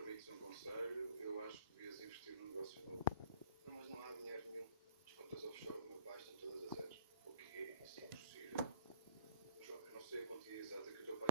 permites um conselho, eu acho que devias investir num negócio novo. Não, mas não há dinheiro nenhum. As contas offshore do meu pai estão todas a zeros. O que é? Isso é impossível. João, eu não sei a quantia exata que o teu pai